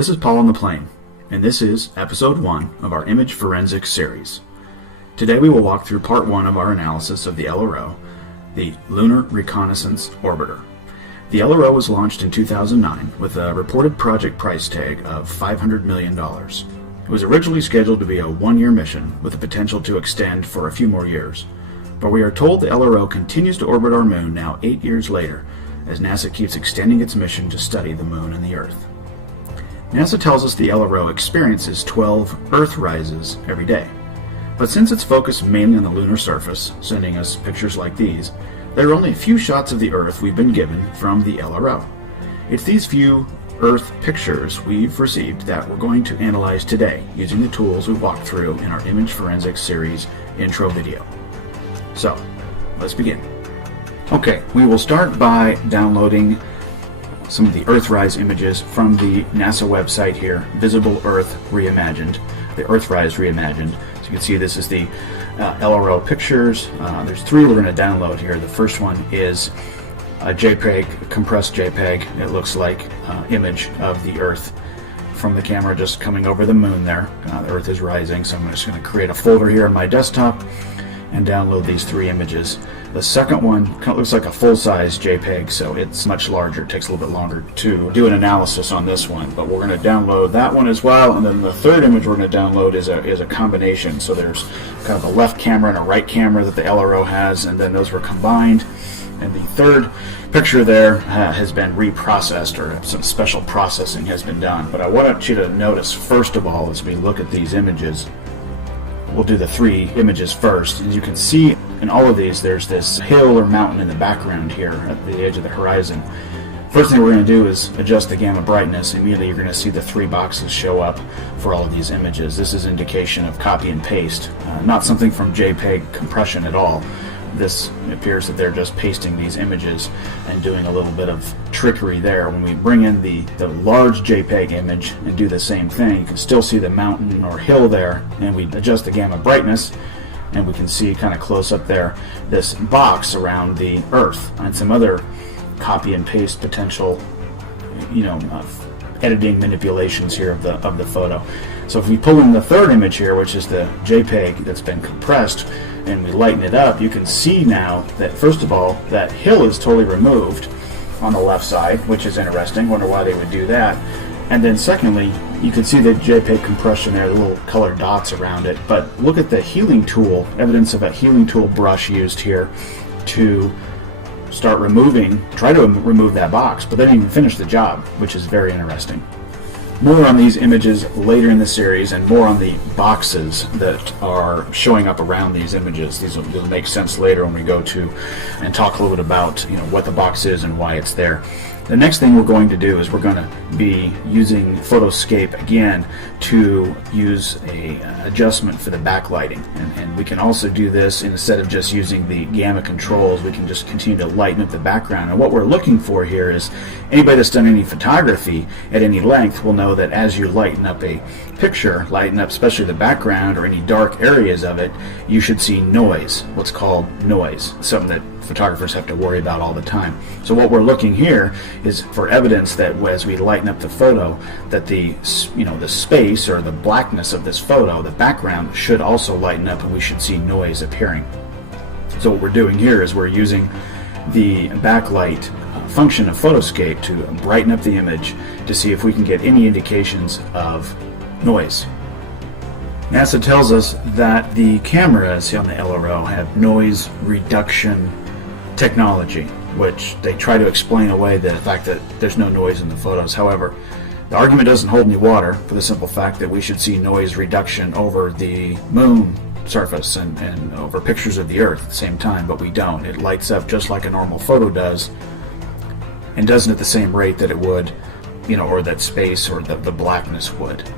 This is Paul on the Plane, and this is episode 1 of our image forensics series. Today we will walk through part 1 of our analysis of the LRO, the Lunar Reconnaissance Orbiter. The LRO was launched in 2009 with a reported project price tag of $500 million. It was originally scheduled to be a one-year mission with the potential to extend for a few more years. But we are told the LRO continues to orbit our moon now 8 years later, as NASA keeps extending its mission to study the moon and the Earth. NASA tells us the LRO experiences 12 Earth rises every day. But since it's focused mainly on the lunar surface, sending us pictures like these, there are only a few shots of the Earth we've been given from the LRO. It's these few Earth pictures we've received that we're going to analyze today using the tools we walked through in our Image Forensics series intro video. So, let's begin. Okay, we will start by downloading some of the Earthrise images from the NASA website here, Visible Earth Reimagined, the Earthrise Reimagined. So you can see this is the LRO pictures. There's 3 we're going to download here. The first one is a JPEG, compressed JPEG. It looks like image of the Earth from the camera just coming over the moon there. The Earth is rising, so I'm just going to create a folder here on my desktop and download these 3 images. The second one kind of looks like a full-size JPEG, so it's much larger. It takes a little bit longer to do an analysis on this one, but we're going to download that one as well. And then the third image we're going to download is a combination. So there's kind of a left camera and a right camera that the LRO has, and then those were combined. And the third picture there has been reprocessed, or some special processing has been done. But I want you to notice, first of all, as we look at these images, we'll do the 3 images first. As you can see in all of these, there's this hill or mountain in the background here at the edge of the horizon. First thing we're going to do is adjust the gamma brightness. Immediately you're going to see the 3 boxes show up for all of these images. This is indication of copy and paste, not something from JPEG compression at all. This appears that they're just pasting these images and doing a little bit of trickery there. When we bring in the large JPEG image and do the same thing, you can still see the mountain or hill there, and we adjust the gamma brightness, and we can see kind of close up there this box around the Earth and some other copy and paste potential, editing manipulations here of the photo. So if we pull in the third image here, which is the JPEG that's been compressed, and we lighten it up, you can see now that, first of all, that hill is totally removed on the left side, which is interesting. Wonder why they would do that. And then secondly, you can see the JPEG compression there, the little colored dots around it. But look at the healing tool, evidence of a healing tool brush used here to try to remove that box, but they didn't even finish the job, which is very interesting. More on these images later in the series, and more on the boxes that are showing up around these images. These will make sense later when we go to and talk a little bit about what the box is and why it's there. The next thing we're going to do is we're going to be using Photoscape again to use a adjustment for the backlighting, and we can also do this instead of just using the gamma controls. We can just continue to lighten up the background, and what we're looking for here is anybody that's done any photography at any length will know that as you lighten up a picture, lighten up especially the background or any dark areas of it, you should see noise, what's called noise, something that photographers have to worry about all the time. So what we're looking here is for evidence that as we lighten up the photo, that the space or the blackness of this photo, the background, should also lighten up, and we should see noise appearing. So what we're doing here is we're using the backlight function of Photoscape to brighten up the image to see if we can get any indications of noise. NASA tells us that the cameras on the LRO have noise reduction technology, which they try to explain away the fact that there's no noise in the photos. However, the argument doesn't hold any water for the simple fact that we should see noise reduction over the moon surface and over pictures of the Earth at the same time, but we don't. It lights up just like a normal photo does, and doesn't at the same rate that it would, or that space or the blackness would.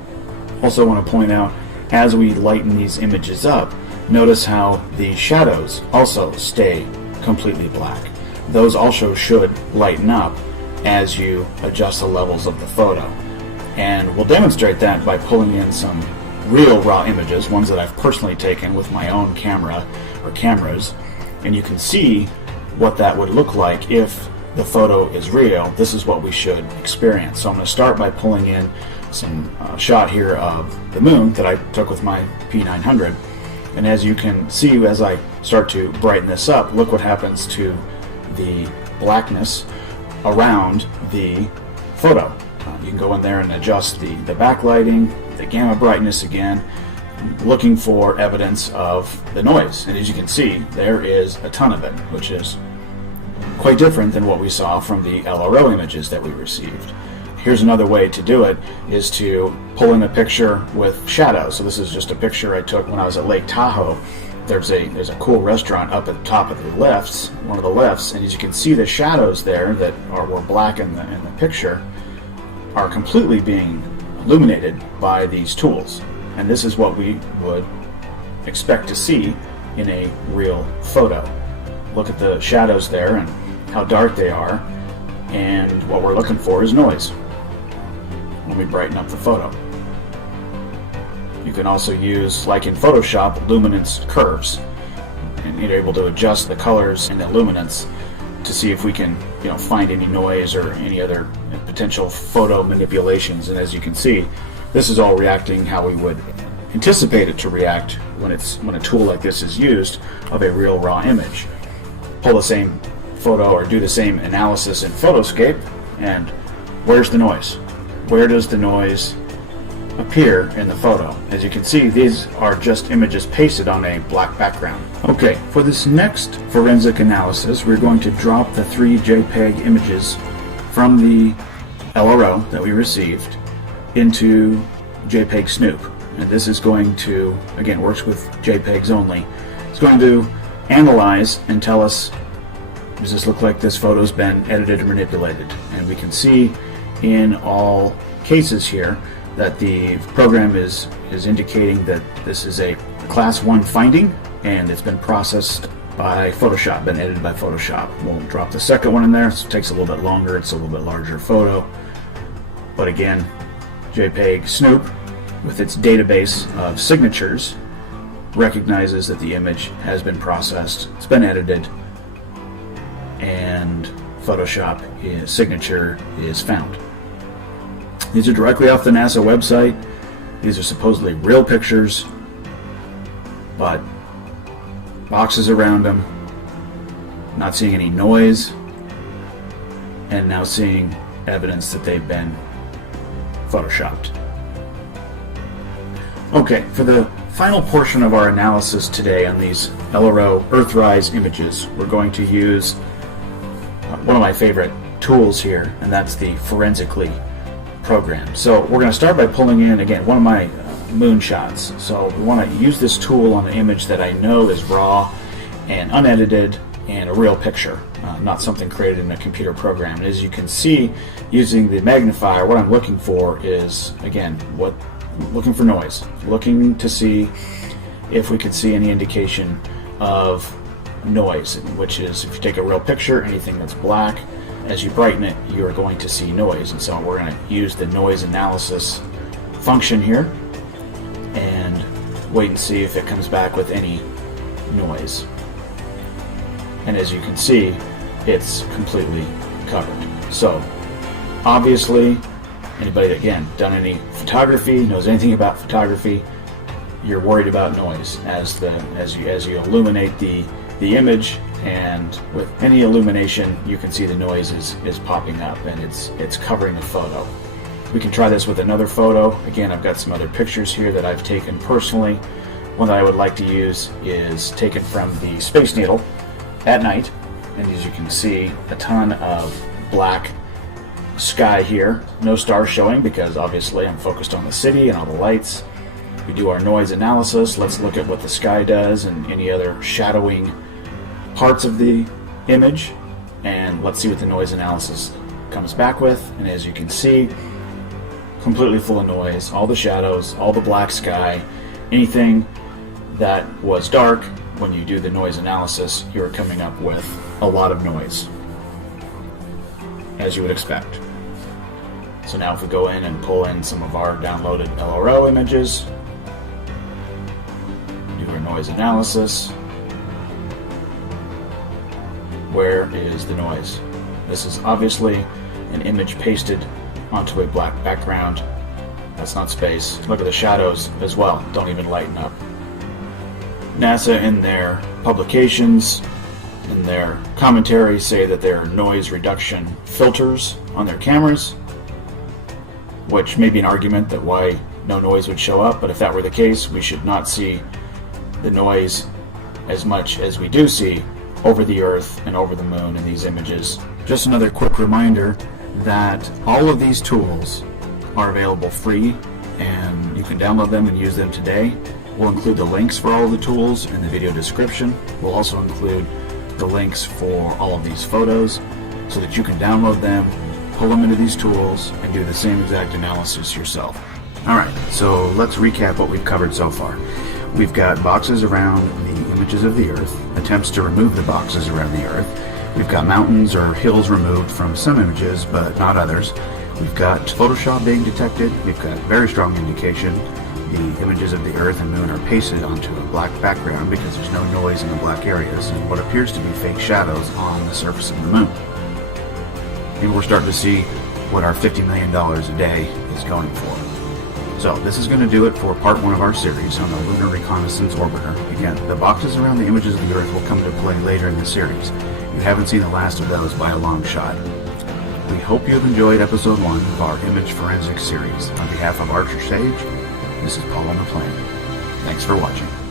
Also want to point out, as we lighten these images up, notice how the shadows also stay completely black. Those also should lighten up as you adjust the levels of the photo. And we'll demonstrate that by pulling in some real raw images, ones that I've personally taken with my own camera or cameras, and you can see what that would look like if the photo is real. This is what we should experience. So I'm going to start by pulling in shot here of the moon that I took with my P900. And as you can see, as I start to brighten this up, look what happens to the blackness around the photo. You can go in there and adjust the backlighting, the gamma brightness again, looking for evidence of the noise. And as you can see, there is a ton of it, which is quite different than what we saw from the LRO images that we received. Here's another way to do it, is to pull in a picture with shadows. So this is just a picture I took when I was at Lake Tahoe. There's a cool restaurant up at the top of the lifts, one of the lifts, and as you can see, the shadows there that were black in the picture are completely being illuminated by these tools. And this is what we would expect to see in a real photo. Look at the shadows there and how dark they are, and what we're looking for is noise when we brighten up the photo. You can also use, like in Photoshop, luminance curves, and you're able to adjust the colors and the luminance to see if we can, find any noise or any other potential photo manipulations. And as you can see, this is all reacting how we would anticipate it to react when a tool like this is used of a real raw image. Pull the same photo or do the same analysis in Photoscape, and where's the noise? Where does the noise appear in the photo? As you can see, these are just images pasted on a black background. Okay, for this next forensic analysis, we're going to drop the 3 JPEG images from the LRO that we received into JPEG Snoop. And this is going to, again, works with JPEGs only. It's going to analyze and tell us, does this look like this photo's been edited or manipulated? And we can see in all cases here that the program is indicating that this is a class 1 finding and it's been processed by Photoshop, been edited by Photoshop. We'll drop the second one in there, so it takes a little bit longer, it's a little bit larger photo. But again, JPEG Snoop, with its database of signatures, recognizes that the image has been processed, it's been edited, and Photoshop signature is found. These are directly off the NASA website. These are supposedly real pictures, but boxes around them, not seeing any noise, and now seeing evidence that they've been photoshopped. Okay, for the final portion of our analysis today on these LRO Earthrise images, we're going to use one of my favorite tools here, and that's the Forensically program. So we're going to start by pulling in, again, one of my moon shots. So we want to use this tool on an image that I know is raw and unedited and a real picture, not something created in a computer program. And as you can see, using the magnifier, what I'm looking for is, again, looking for noise, looking to see if we could see any indication of noise, which is, if you take a real picture, anything that's black, as you brighten it, you're going to see noise. And so we're going to use the noise analysis function here and wait and see if it comes back with any noise. And as you can see, it's completely covered. So obviously, anybody that, again, done any photography, knows anything about photography, you're worried about noise as you illuminate the image, and with any illumination you can see the noise is popping up and it's covering the photo. We can try this with another photo. Again, I've got some other pictures here that I've taken personally. One that I would like to use is taken from the Space Needle at night, and as you can see, a ton of black sky here, no stars showing because obviously I'm focused on the city and all the lights. We do our noise analysis. Let's look at what the sky does and any other shadowing parts of the image, and let's see what the noise analysis comes back with. And as you can see, completely full of noise, all the shadows, all the black sky, anything that was dark. When you do the noise analysis, you're coming up with a lot of noise, as you would expect. So now if we go in and pull in some of our downloaded LRO images, do our noise analysis, where is the noise? This is obviously an image pasted onto a black background, That's not space. Look at the shadows as well. Don't even lighten up. NASA in their publications, in their commentary, say that there are noise reduction filters on their cameras, which may be an argument that why no noise would show up, but if that were the case, we should not see the noise as much as we do see over the Earth and over the Moon in these images. Just another quick reminder that all of these tools are available free, and you can download them and use them today. We'll include the links for all of the tools in the video description. We'll also include the links for all of these photos so that you can download them, pull them into these tools, and do the same exact analysis yourself. Alright, so let's recap what we've covered so far. We've got boxes around the images of the Earth, attempts to remove the boxes around the Earth. We've got mountains or hills removed from some images, but not others. We've got Photoshop being detected. We've got very strong indication the images of the Earth and Moon are pasted onto a black background because there's no noise in the black areas and what appears to be fake shadows on the surface of the Moon. And we're starting to see what our $50 million a day is going for. So this is going to do it for part 1 of our series on the Lunar Reconnaissance Orbiter. Again, the boxes around the images of the Earth will come to play later in the series. You haven't seen the last of those by a long shot. We hope you have enjoyed episode 1 of our Image Forensics series. On behalf of Archer Sage, this is Paul on the Plane. Thanks for watching.